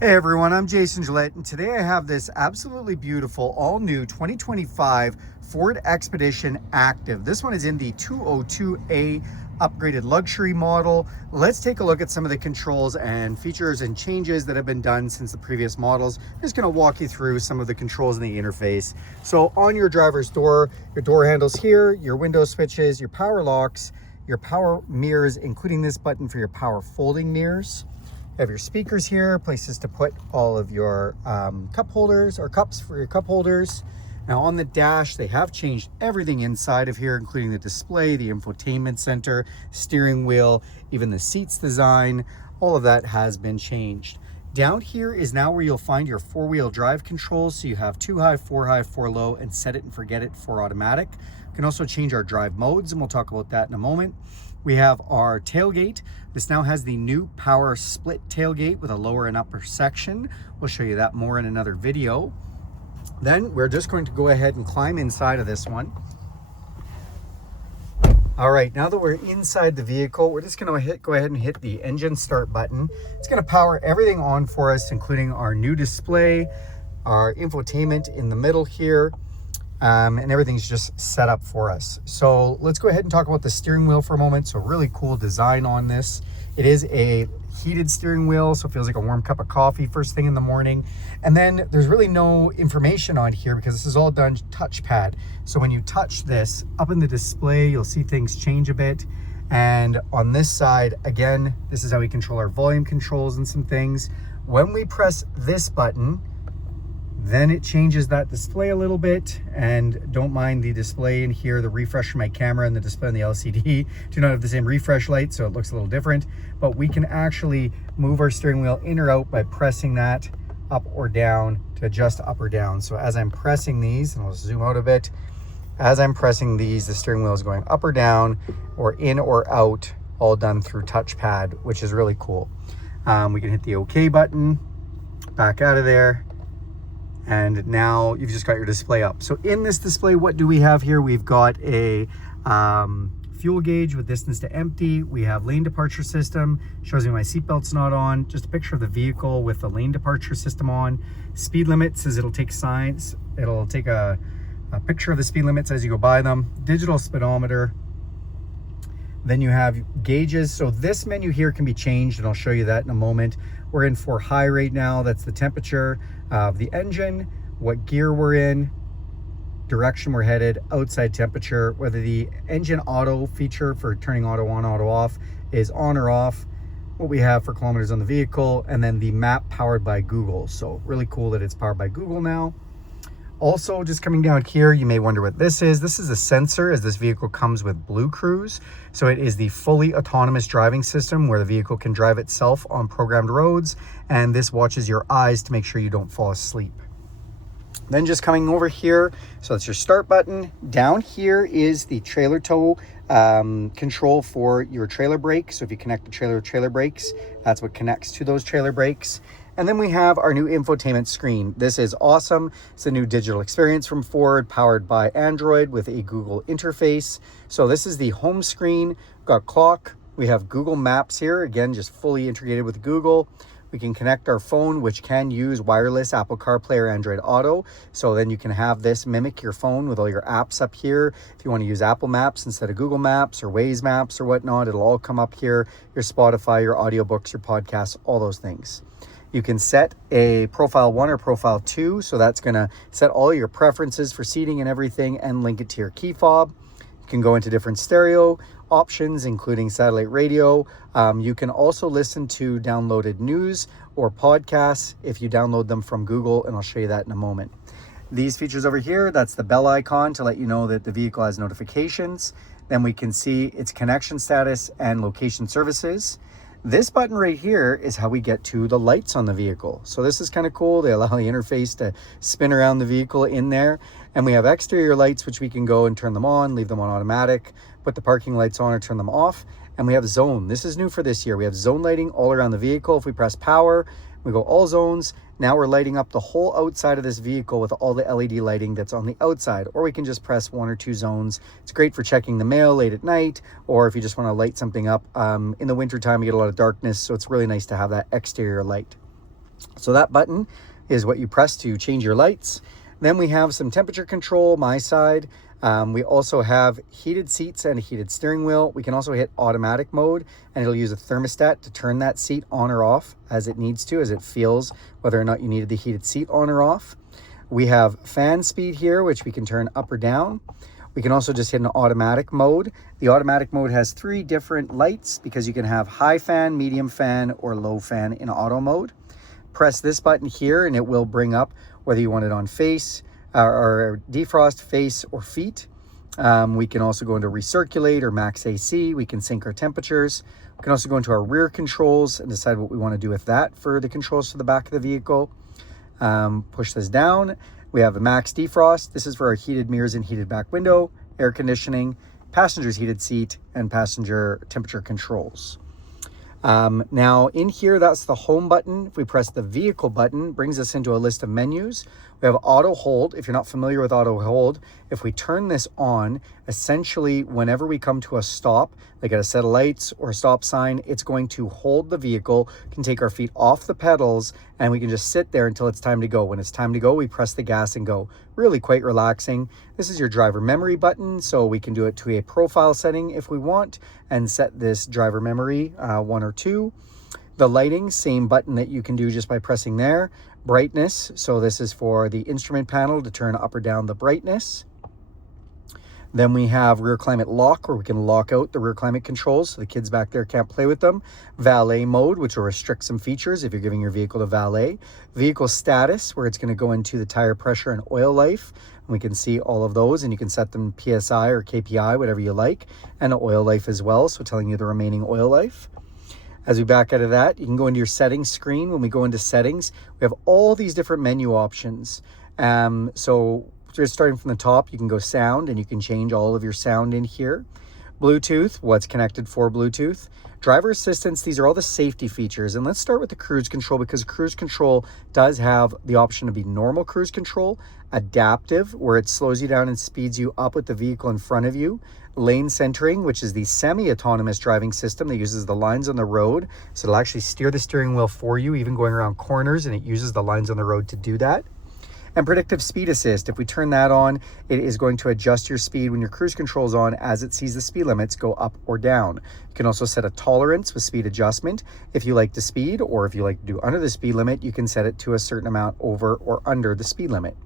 Hey everyone, I'm Jason Gillette, and today I have this absolutely beautiful, all new 2025 Ford Expedition Active. This one is in the 202A upgraded luxury model. Let's take a look at some of the controls and features and changes that have been done since the previous models. I'm just gonna walk you through some of the controls in the interface. So on your driver's door, your door handles here, your window switches, your power locks, your power mirrors, including this button for your power folding mirrors. You have your speakers here, places to put all of your cup holders or cups for your cup holders. Now on the dash, they have changed everything inside of here, including the display, the infotainment center, steering wheel, even the seats design. All of that has been changed. Down here is now where you'll find your four-wheel drive controls. So you have 2 high, 4 low, and set it and forget it for automatic. You can also change our drive modes, and we'll talk about that in a moment. We have our tailgate. This now has the new power split tailgate with a lower and upper section. We'll show you that more in another video. Then we're just going to go ahead and climb inside of this one. All right, now that we're inside the vehicle, we're just gonna go ahead and hit the engine start button. It's gonna power everything on for us, including our new display, our infotainment in the middle here, and everything's just set up for us. So let's go ahead and talk about the steering wheel for a moment. So really cool design on this. It is a heated steering wheel, so it feels like a warm cup of coffee first thing in the morning. And then there's really no information on here because this is all done touchpad. So when you touch this up in the display, you'll see things change a bit. And on this side, again, this is how we control our volume controls and some things. When we press this button, then it changes that display a little bit. And don't mind the display in here, the refresh from my camera and the display on the LCD do not have the same refresh light, so it looks a little different. But we can actually move our steering wheel in or out by pressing that up or down to adjust up or down. So as I'm pressing these, and I'll zoom out a bit, as I'm pressing these, the steering wheel is going up or down or in or out, all done through touchpad, which is really cool. We can hit the OK button, back out of there. And now you've just got your display up. So in this display, what do we have here? We've got a fuel gauge with distance to empty. We have lane departure system, shows me my seatbelt's not on. Just a picture of the vehicle with the lane departure system on. Speed limit says it'll take signs. It'll take a picture of the speed limits as you go by them. Digital speedometer. Then you have gauges. So this menu here can be changed, and I'll show you that in a moment. We're in for high right now. That's the temperature of the engine, what gear we're in, direction we're headed, outside temperature, whether the engine auto feature for turning auto on, auto off is on or off, what we have for kilometers on the vehicle, and then the map powered by Google. So really cool that it's powered by Google now. Also, just coming down here, you may wonder what this is. This is a sensor, as this vehicle comes with BlueCruise. So it is the fully autonomous driving system where the vehicle can drive itself on programmed roads, and this watches your eyes to make sure you don't fall asleep. Then just coming over here, so that's your start button. Down here is the trailer tow control for your trailer brake. So if you connect the trailer with trailer brakes, that's what connects to those trailer brakes. And then we have our new infotainment screen. This is awesome. It's a new digital experience from Ford, powered by Android with a Google interface. So this is the home screen. We've got clock. We have Google Maps here. Again, just fully integrated with Google. We can connect our phone, which can use wireless Apple CarPlay or Android Auto. So then you can have this mimic your phone with all your apps up here. If you want to use Apple Maps instead of Google Maps or Waze Maps or whatnot, it'll all come up here. Your Spotify, your audiobooks, your podcasts, all those things. You can set a profile 1 or profile 2. So that's going to set all your preferences for seating and everything and link it to your key fob. You can go into different stereo options, including satellite radio. You can also listen to downloaded news or podcasts if you download them from Google, and I'll show you that in a moment. These features over here, that's the bell icon to let you know that the vehicle has notifications. Then we can see its connection status and location services. This button right here is how we get to the lights on the vehicle. So this is kind of cool. They allow the interface to spin around the vehicle in there. And we have exterior lights, which we can go and turn them on, leave them on automatic, put the parking lights on or turn them off. And we have zone. This is new for this year. We have zone lighting all around the vehicle. If we press power, we go all zones. Now we're lighting up the whole outside of this vehicle with all the LED lighting that's on the outside, or we can just press 1 or 2 zones. It's great for checking the mail late at night, or if you just want to light something up. In the wintertime, you get a lot of darkness, so it's really nice to have that exterior light. So that button is what you press to change your lights. Then we have some temperature control, my side. We also have heated seats and a heated steering wheel. We can also hit automatic mode, and it'll use a thermostat to turn that seat on or off as it needs to, as it feels whether or not you needed the heated seat on or off. We have fan speed here, which we can turn up or down. We can also just hit an automatic mode. The automatic mode has 3 different lights because you can have high fan, medium fan, or low fan in auto mode. Press this button here and it will bring up whether you want it on face or defrost, face, or feet. We can also go into recirculate or max AC. We can sync our temperatures. We can also go into our rear controls and decide what we want to do with that for the controls to the back of the vehicle. Push this down. We have a max defrost. This is for our heated mirrors and heated back window, air conditioning, passenger's heated seat, and passenger temperature controls. Now in here, that's the home button. If we press the vehicle button, it brings us into a list of menus. We have auto hold. If you're not familiar with auto hold, if we turn this on, essentially whenever we come to a stop, like at a set of lights or a stop sign, it's going to hold the vehicle, can take our feet off the pedals, and we can just sit there until it's time to go. When it's time to go, we press the gas and go. Really quite relaxing. This is your driver memory button, so we can do it to a profile setting if we want and set this driver memory 1 or 2. The lighting, same button that you can do just by pressing there. Brightness, so this is for the instrument panel to turn up or down the brightness. Then we have rear climate lock, where we can lock out the rear climate controls so the kids back there can't play with them. Valet mode, which will restrict some features if you're giving your vehicle to valet. Vehicle status, where it's going to go into the tire pressure and oil life. And we can see all of those, and you can set them PSI or KPI, whatever you like, and oil life as well, so telling you the remaining oil life. As we back out of that, you can go into your settings screen. When we go into settings, we have all these different menu options. So just starting from the top, you can go sound, and you can change all of your sound in here. Bluetooth, what's connected for Bluetooth. Driver assistance, these are all the safety features. And let's start with the cruise control, because cruise control does have the option to be normal cruise control, adaptive, where it slows you down and speeds you up with the vehicle in front of you. Lane centering, which is the semi-autonomous driving system that uses the lines on the road. So it'll actually steer the steering wheel for you, even going around corners, and it uses the lines on the road to do that. And predictive speed assist, if we turn that on, it is going to adjust your speed when your cruise control is on as it sees the speed limits go up or down. You can also set a tolerance with speed adjustment. If you like the speed, or if you like to do under the speed limit, you can set it to a certain amount over or under the speed limit.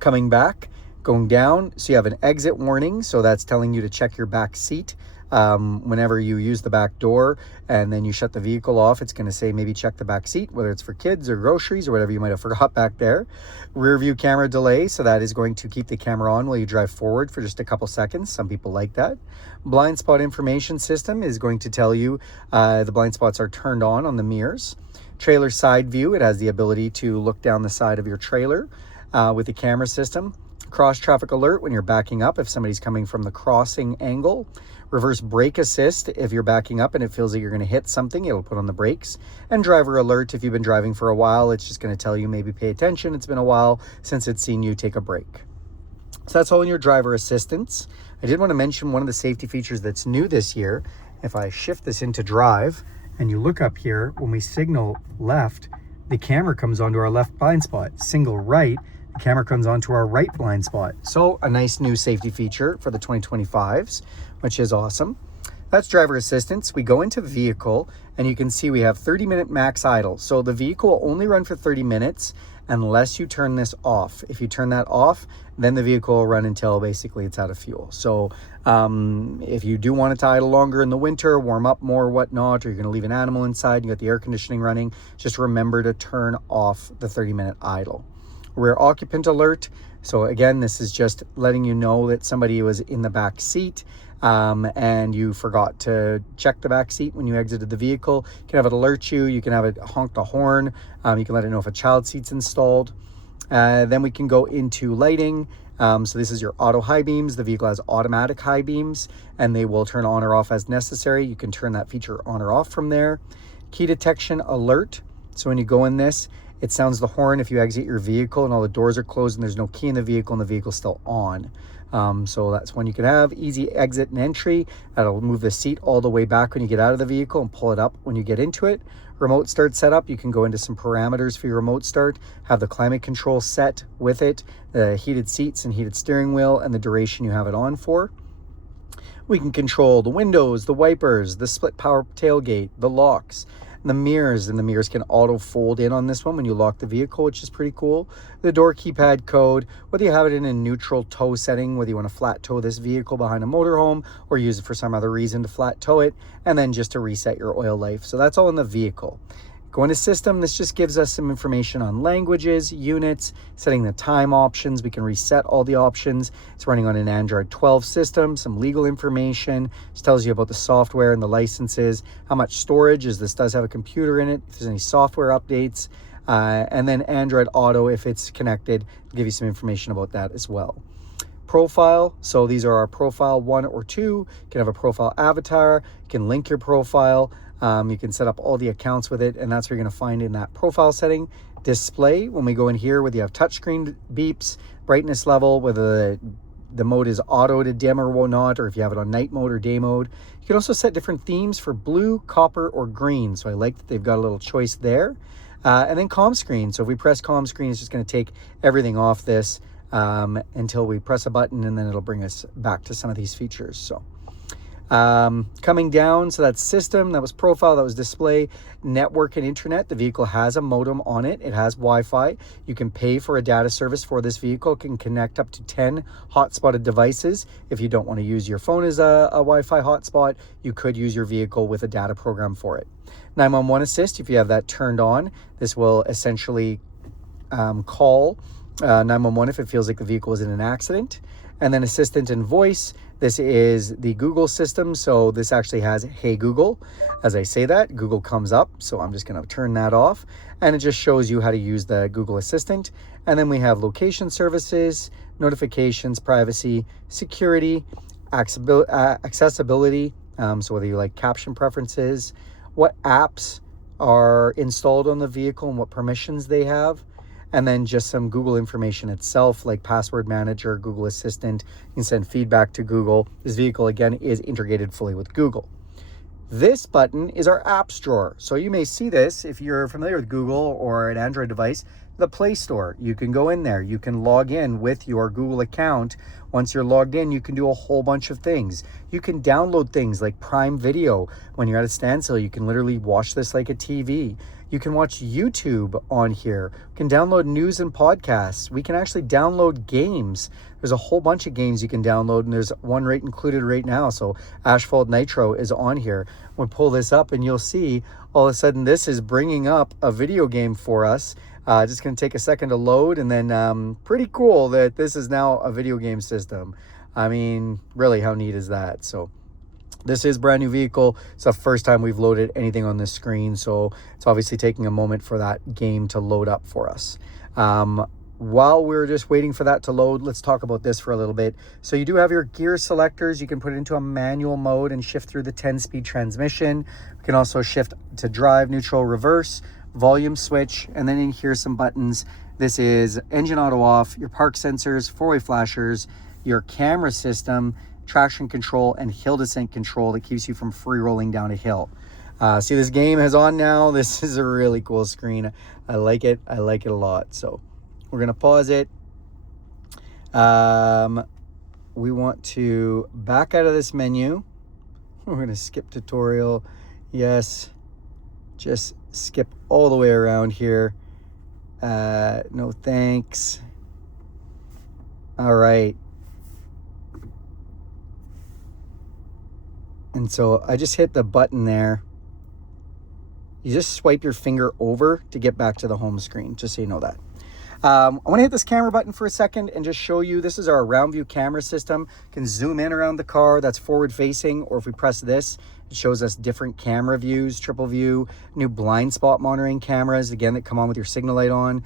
Coming back, going down, so you have an exit warning, so that's telling you to check your back seat. Whenever you use the back door and then you shut the vehicle off, it's going to say maybe check the back seat, whether it's for kids or groceries or whatever you might have forgot back there. Rear view camera delay, so that is going to keep the camera on while you drive forward for just a couple seconds. Some people like that. Blind spot information system is going to tell you the blind spots are turned on the mirrors. Trailer side view, it has the ability to look down the side of your trailer with the camera system. Cross traffic alert when you're backing up if somebody's coming from the crossing angle. Reverse brake assist if you're backing up and it feels like you're going to hit something, it'll put on the brakes. And driver alert, if you've been driving for a while, it's just going to tell you maybe pay attention, it's been a while since it's seen you take a break. So that's all in your driver assistance. I did want to mention one of the safety features that's new this year. If I shift this into drive and you look up here, when we signal left, the camera comes onto our left blind spot. Signal right, the camera comes onto our right blind spot. So a nice new safety feature for the 2025s, which is awesome. That's driver assistance. We go into vehicle and you can see we have 30-minute max idle. So the vehicle will only run for 30 minutes unless you turn this off. If you turn that off, then the vehicle will run until basically it's out of fuel. So if you do want it to idle longer in the winter, warm up more, whatnot, or you're going to leave an animal inside, you got the air conditioning running, just remember to turn off the 30-minute idle. Rear occupant alert. So again, this is just letting you know that somebody was in the back seat and you forgot to check the back seat when you exited the vehicle. You can have it alert you. You can have it honk the horn. You can let it know if a child seat's installed. Then we can go into lighting. So this is your auto high beams. The vehicle has automatic high beams and they will turn on or off as necessary. You can turn that feature on or off from there. Key detection alert. So when you go in this, it sounds the horn if you exit your vehicle and all the doors are closed and there's no key in the vehicle and the vehicle's still on. So that's one you can have. Easy exit and entry. That'll move the seat all the way back when you get out of the vehicle and pull it up when you get into it. remote start setup. You can go into some parameters for your remote start, have the climate control set with it, the heated seats and heated steering wheel, and the duration you have it on for. We can control the windows, the wipers, the split power tailgate, the locks, the mirrors, and the mirrors can auto fold in on this one when you lock the vehicle, which is pretty cool. The door keypad code, whether you have it in a neutral tow setting, whether you want to flat tow this vehicle behind a motorhome or use it for some other reason to flat tow it, and then just to reset your oil life. So that's all in the vehicle. Go into system, this just gives us some information on languages, units, setting the time options. We can reset all the options. It's running on an Android 12 system, some legal information. This tells you about the software and the licenses, how much storage, as this does have a computer in it, if there's any software updates, and then Android Auto, if it's connected, will give you some information about that as well. Profile, so these are our profile 1 or 2. You can have a profile avatar, you can link your profile. You can set up all the accounts with it, and that's what you're going to find in that profile setting. Display, when we go in here, whether you have touchscreen beeps, brightness level, whether the mode is auto to dim or whatnot, or if you have it on night mode or day mode. You can also set different themes for blue, copper, or green. So I like that they've got a little choice there. And then comm screen. So if we press comm screen, it's just going to take everything off this until we press a button, and then it'll bring us back to some of these features. So coming down, so that's system, that was profile, that was display, network and internet. The vehicle has a modem on it. It has Wi-Fi. You can pay for a data service for this vehicle. It can connect up to 10 hotspotted devices. If you don't want to use your phone as a Wi-Fi hotspot, you could use your vehicle with a data program for it. 911 assist, if you have that turned on, this will essentially call 911 if it feels like the vehicle is in an accident. And then assistant and voice, this is the Google system. So this actually has Hey Google. As I say that, Google comes up. So I'm just going to turn that off. And it just shows you how to use the Google Assistant. And then we have location services, notifications, privacy, security, accessibility. So whether you like caption preferences, what apps are installed on the vehicle and what permissions they have. And then just some Google information itself, like password manager, Google Assistant. You can send feedback to Google. This vehicle, again, is integrated fully with Google. This button is our apps drawer. So you may see this if you're familiar with Google or an Android device, the Play Store. You can go in there. You can log in with your Google account. Once you're logged in, you can do a whole bunch of things. You can download things like Prime Video. When you're at a standstill, you can literally watch this like a TV. You can watch YouTube on here. You can download news and podcasts. We can actually download games. There's a whole bunch of games you can download, and there's one right included right now. So Asphalt Nitro is on here. We'll pull this up and you'll see all of a sudden this is bringing up a video game for us. Just going to take a second to load, and then pretty cool that this is now a video game system. I mean, really, how neat is that? So this is a brand new vehicle. It's the first time we've loaded anything on this screen, so it's obviously taking a moment for that game to load up for us. While we're just waiting for that to load, let's talk about this for a little bit. So you do have your gear selectors. You can put it into a manual mode and shift through the 10-speed transmission. You can also shift to drive, neutral, reverse, volume switch, and then in here some buttons. This is engine auto off, your park sensors, four-way flashers, your camera system, traction control, and hill descent control that keeps you from free rolling down a hill. See, this game is on now. This is a really cool screen. I like it. I like it a lot. So we're going to pause it. We want to back out of this menu. We're going to skip tutorial. Yes. Just skip all the way around here. No thanks. All right. And so I just hit the button there. You just swipe your finger over to get back to the home screen, just so you know that. I want to hit this camera button for a second and just show you, this is our round view camera system. You can zoom in around the car, that's forward facing, or if we press this, it shows us different camera views, triple view, new blind spot monitoring cameras, again, that come on with your signal light on.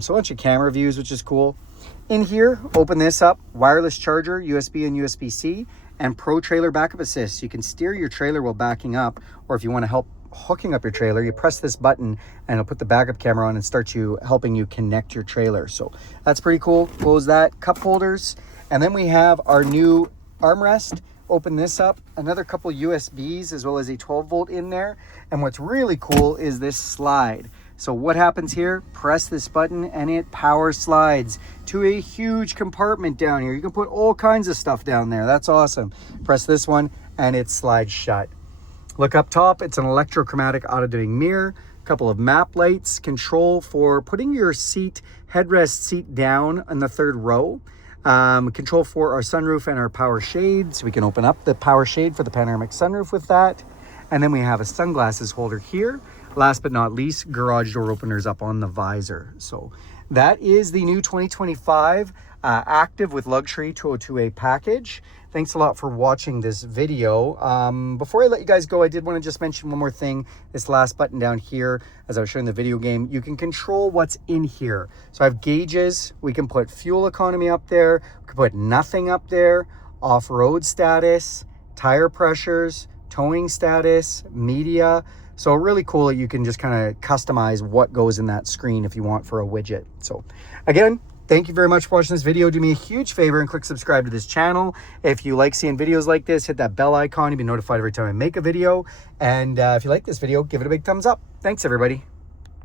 So a bunch of camera views, which is cool. In here, open this up, wireless charger, USB and USB-C, and Pro Trailer Backup Assist. You can steer your trailer while backing up, or if you want to help hooking up your trailer, you press this button and it'll put the backup camera on and start helping you connect your trailer. So that's pretty cool. Close that. Cup holders. And then we have our new armrest Open this up, another couple USBs as well as a 12 volt in there. And what's really cool is this slide. So what happens here? Press this button and it power slides to a huge compartment down here. You can put all kinds of stuff down there. That's awesome. Press this one and it slides shut. Look up top, it's an electrochromatic auto-dimming mirror, a couple of map lights, control for putting your headrest seat down on the third row. Control for our sunroof and our power shades. We can open up the power shade for the panoramic sunroof with that. And then we have a sunglasses holder here. Last but not least, garage door openers up on the visor. So that is the new 2025 Active with Luxury 202A package. Thanks a lot for watching this video. Before I let you guys go, I did want to just mention one more thing. This last button down here, as I was showing the video game, you can control what's in here. So I have gauges. We can put fuel economy up there. We can put nothing up there. Off-road status, tire pressures, towing status, media. So really cool that you can just kind of customize what goes in that screen if you want for a widget. So again, thank you very much for watching this video. Do me a huge favor and click subscribe to this channel. If you like seeing videos like this, hit that bell icon. You'll be notified every time I make a video. And if you like this video, give it a big thumbs up. Thanks, everybody.